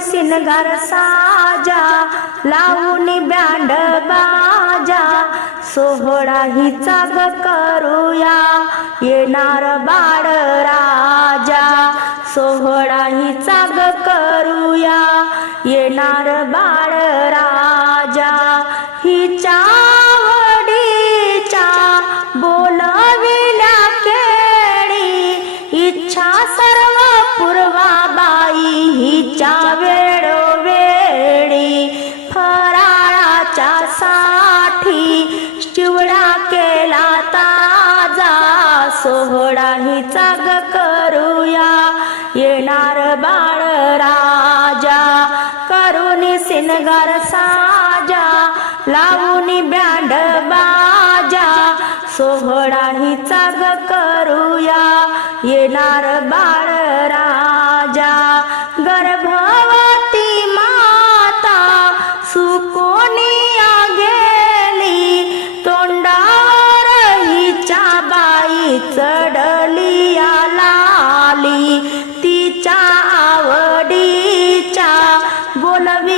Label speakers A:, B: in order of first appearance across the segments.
A: सिनगार साजा लावून ब्यांड बाजा. सोहळा ही चाग करूया येणार बाळ राजा. सोहळा ही चाग करूया येणार बाळ राजा. नाही चिवडा केला ताजा सोहळा ही चाग करूया. येणार बाळ राजा करुणी सिनगार साजा लावून ब्यांड बाजा सोहळा ही चाग करूया. येणार बाळ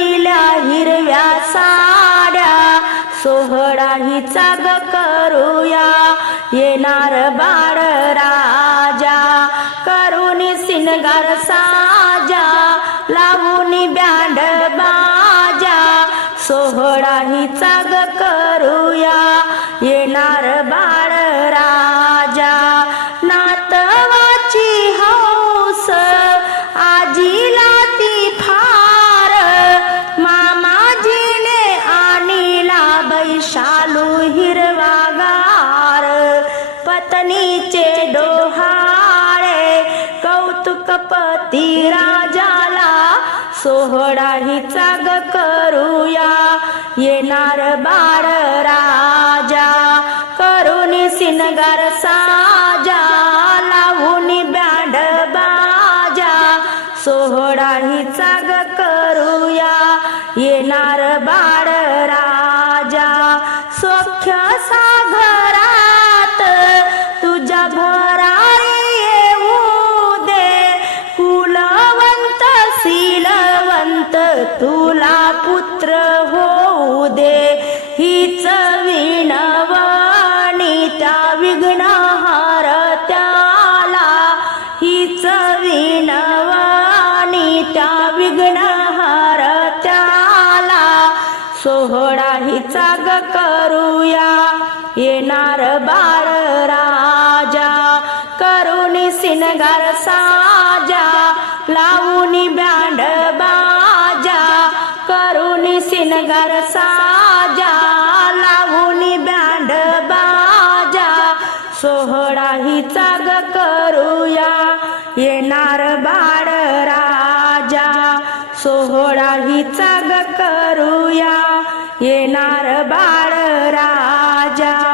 A: बोलविल्या हिरव्या साड्या सोहळा हिचा चाग करूया. येणार बाळ राजा करून सिनगार साजा लावून ब्यांड बाजा. सोहळा हिचा चाग करूया. येणार बाळ पत्नीचे डोहाळे कौतुकपती राजाला सोहळा चाग करूया. येणार बाळ राजा करून सिनगार साजा लावून ब्यांड बाजा. सोहळा चाग करूया. येणार बाळ राजा सौख्य सागरात तुला पुत्र होऊ दे. हीच विणवाणी त्या विघ्नहार त्याला. हीच विणवाणी त्या विघ्नहार त्याला. सोहळा हिचा ग करूया. येणार बार राजा. करून सिनगार साजा. लावून बँड बा सिनगार साजा लावणी बँड बाजा. सोहळा ही चाग करूया येणार बाळ राजा. सोहळा ही चाग करूया येणार बाळ राजा.